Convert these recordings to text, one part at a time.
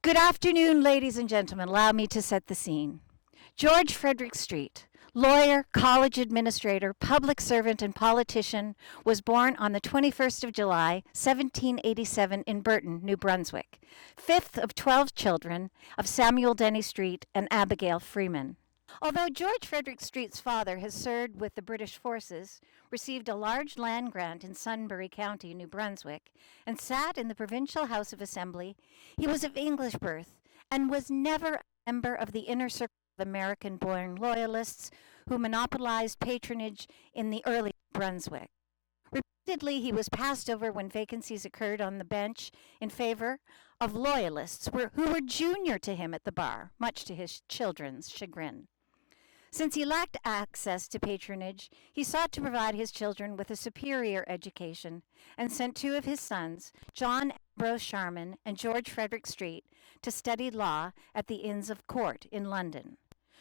Good afternoon, ladies and gentlemen. Allow me to set the scene. George Frederick Street, lawyer, college administrator, public servant, and politician, was born on the 21st of July, 1787 in Burton, New Brunswick, fifth of 12 children of Samuel Denny Street and Abigail Freeman. Although George Frederick Street's father has served with the British forces, received a large land grant in Sunbury County, New Brunswick, and sat in the Provincial House of Assembly, he was of English birth and was never a member of the inner circle of American-born loyalists who monopolized patronage in the early Brunswick. Repeatedly, he was passed over when vacancies occurred on the bench in favor of loyalists who were junior to him at the bar, much to his children's chagrin. Since he lacked access to patronage, he sought to provide his children with a superior education and sent two of his sons, John Ambrose Sharman and George Frederick Street, to study law at the Inns of Court in London.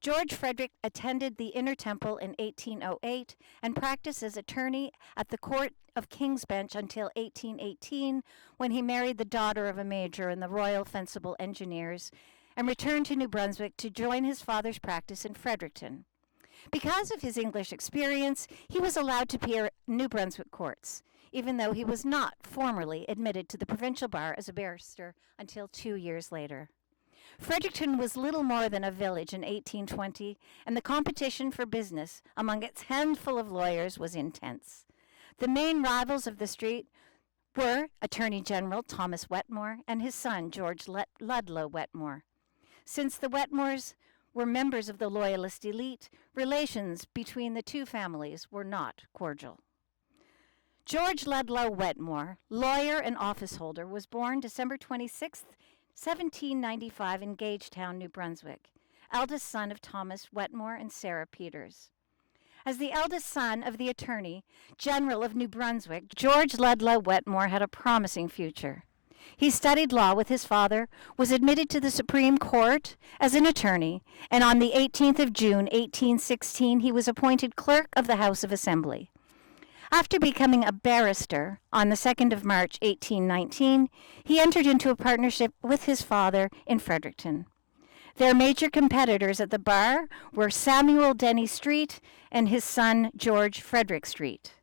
George Frederick attended the Inner Temple in 1808 and practiced as attorney at the Court of King's Bench until 1818, when he married the daughter of a major in the Royal Fencible Engineers and returned to New Brunswick to join his father's practice in Fredericton. Because of his English experience, he was allowed to appear at New Brunswick courts, even though he was not formally admitted to the provincial bar as a barrister until 2 years later. Fredericton was little more than a village in 1820, and the competition for business among its handful of lawyers was intense. The main rivals of the street were Attorney General Thomas Wetmore and his son George Ludlow Wetmore. Since the Wetmores were members of the Loyalist elite, relations between the two families were not cordial. George Ludlow Wetmore, lawyer and office holder, was born December 26, 1795 in Gagetown, New Brunswick, eldest son of Thomas Wetmore and Sarah Peters. As the eldest son of the Attorney General of New Brunswick, George Ludlow Wetmore had a promising future. He studied law with his father, was admitted to the Supreme Court as an attorney, and on the 18th of June, 1816, he was appointed clerk of the House of Assembly. After becoming a barrister on the 2nd of March, 1819, he entered into a partnership with his father in Fredericton. Their major competitors at the bar were Samuel Denny Street and his son George Frederick Street.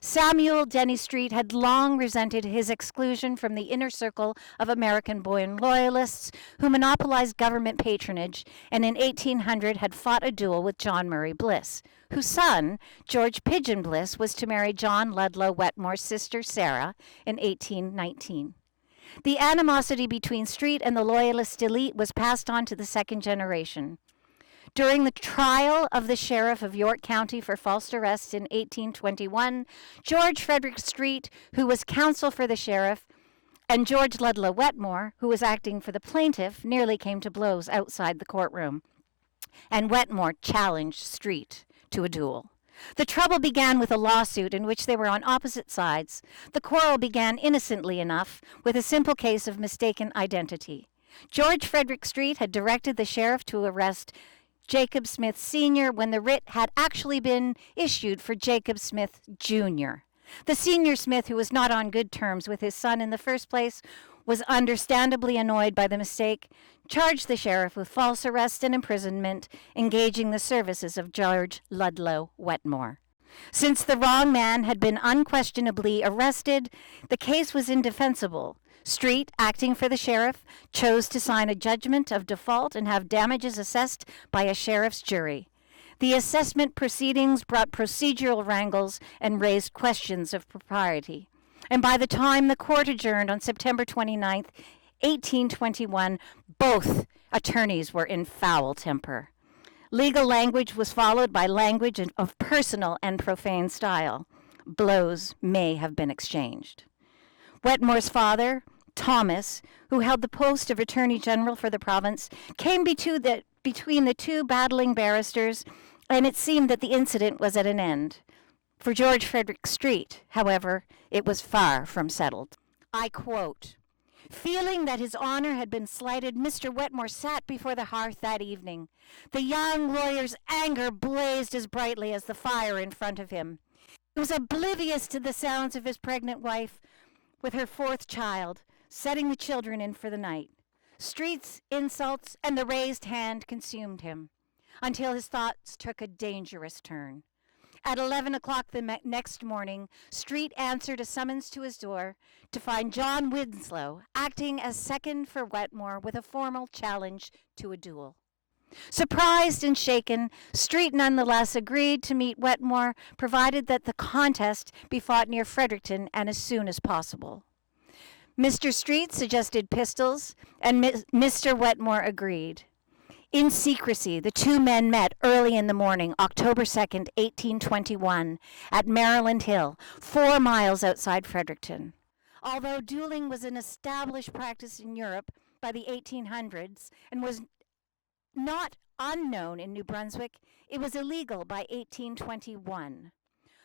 Samuel Denny Street had long resented his exclusion from the inner circle of American-born loyalists who monopolized government patronage, and in 1800 had fought a duel with John Murray Bliss, whose son, George Pigeon Bliss, was to marry John Ludlow Wetmore's sister Sarah in 1819. The animosity between Street and the Loyalist elite was passed on to the second generation. During the trial of the sheriff of York County for false arrest in 1821, George Frederick Street, who was counsel for the sheriff, and George Ludlow Wetmore, who was acting for the plaintiff, nearly came to blows outside the courtroom, and Wetmore challenged Street to a duel. The trouble began with a lawsuit in which they were on opposite sides. The quarrel began innocently enough with a simple case of mistaken identity. George Frederick Street had directed the sheriff to arrest Jacob Smith Sr. when the writ had actually been issued for Jacob Smith Jr. The senior Smith, who was not on good terms with his son in the first place, was understandably annoyed by the mistake, charged the sheriff with false arrest and imprisonment, engaging the services of George Ludlow Wetmore. Since the wrong man had been unquestionably arrested, the case was indefensible. Street, acting for the sheriff, chose to sign a judgment of default and have damages assessed by a sheriff's jury. The assessment proceedings brought procedural wrangles and raised questions of propriety. And by the time the court adjourned on September 29, 1821, both attorneys were in foul temper. Legal language was followed by language of personal and profane style. Blows may have been exchanged. Wetmore's father, Thomas, who held the post of Attorney General for the province, came between the two battling barristers, and it seemed that the incident was at an end. For George Frederick Street, however, it was far from settled. I quote, "Feeling that his honor had been slighted, Mr. Wetmore sat before the hearth that evening. The young lawyer's anger blazed as brightly as the fire in front of him. He was oblivious to the sounds of his pregnant wife with her fourth child, setting the children in for the night. Street's insults and the raised hand consumed him until his thoughts took a dangerous turn. At 11 o'clock the next morning, Street answered a summons to his door to find John Winslow acting as second for Wetmore with a formal challenge to a duel. Surprised and shaken, Street nonetheless agreed to meet Wetmore, provided that the contest be fought near Fredericton and as soon as possible. Mr. Street suggested pistols, and Mr. Wetmore agreed. In secrecy, the two men met early in the morning, October 2nd, 1821, at Maryland Hill, 4 miles outside Fredericton. Although dueling was an established practice in Europe by the 1800s and was not unknown in New Brunswick, it was illegal by 1821.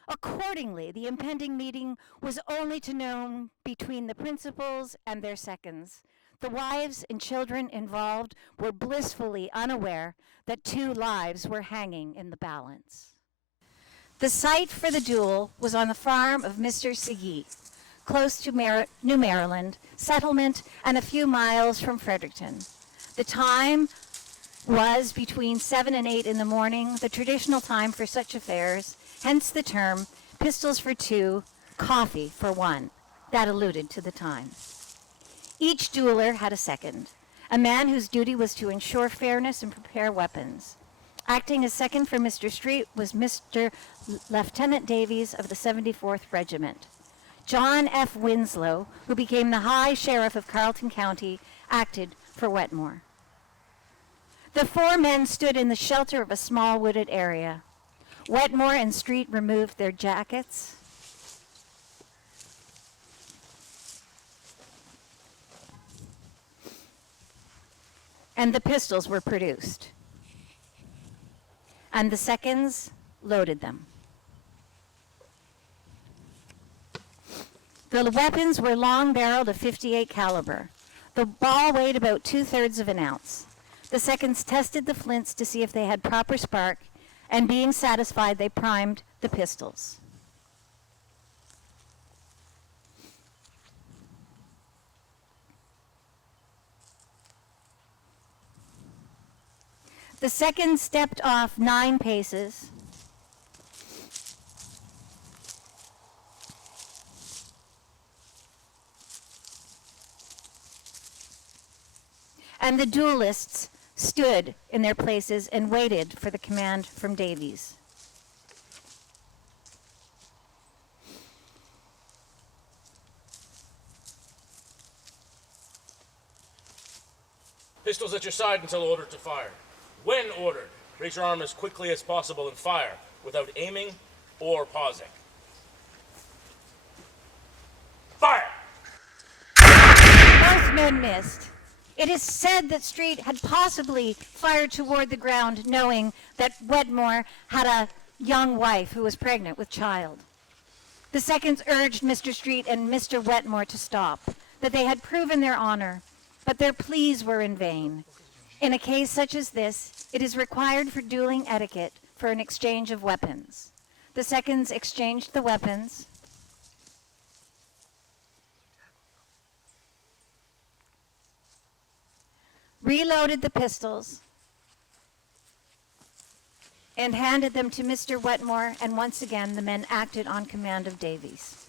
Accordingly, the impending meeting was only to known between the principals and their seconds. The wives and children involved were blissfully unaware that 2 lives were hanging in the balance. The site for the duel was on the farm of Mr. Segee, close to New Maryland settlement and a few miles from Fredericton. The time was between 7 and 8 in the morning, the traditional time for such affairs, hence the term pistols for 2, coffee for 1. That alluded to the time. Each dueler had a second, a man whose duty was to ensure fairness and prepare weapons. Acting as second for Mr. Street was Mr. Lieutenant Davies of the 74th Regiment. John F. Winslow, who became the High Sheriff of Carleton County, acted for Wetmore. The 4 men stood in the shelter of a small wooded area. Wetmore and Street removed their jackets. And the pistols were produced. And the seconds loaded them. The weapons were long-barreled of .58 caliber. The ball weighed about 2/3 of an ounce. The seconds tested the flints to see if they had proper spark, and being satisfied, they primed the pistols. The seconds stepped off 9 paces. And the duelists stood in their places and waited for the command from Davies. Pistols at your side until ordered to fire. When ordered, raise your arm as quickly as possible and fire without aiming or pausing. Fire! Both men missed. It is said that Street had possibly fired toward the ground, knowing that Wetmore had a young wife who was pregnant with child. The seconds urged Mr. Street and Mr. Wetmore to stop, that they had proven their honor, but their pleas were in vain. In a case such as this, it is required for dueling etiquette for an exchange of weapons. The seconds exchanged the weapons. Reloaded the pistols, and handed them to Mr. Wetmore, and once again the men acted on command of Davies.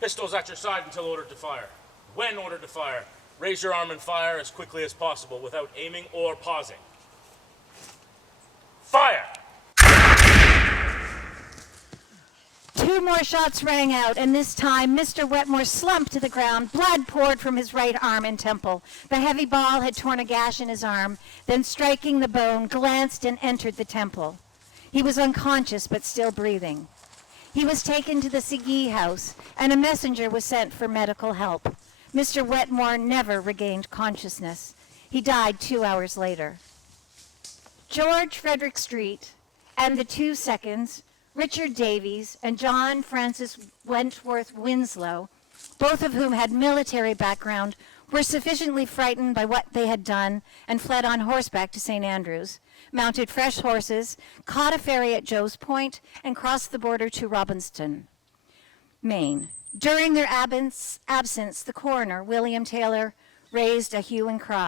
Pistols at your side until ordered to fire. When ordered to fire, raise your arm and fire as quickly as possible without aiming or pausing. Fire! 2 more shots rang out, and this time Mr. Wetmore slumped to the ground. Blood poured from his right arm and temple. The heavy ball had torn a gash in his arm, then striking the bone, glanced and entered the temple. He was unconscious but still breathing. He was taken to the Segee house, and a messenger was sent for medical help. Mr. Wetmore never regained consciousness. He died 2 hours later. George Frederick Street and the 2 seconds, Richard Davies and John Francis Wentworth Winslow, both of whom had military background, were sufficiently frightened by what they had done and fled on horseback to St. Andrews, mounted fresh horses, caught a ferry at Joe's Point, and crossed the border to Robinson. Maine. During their absence, the coroner, William Taylor, raised a hue and cry.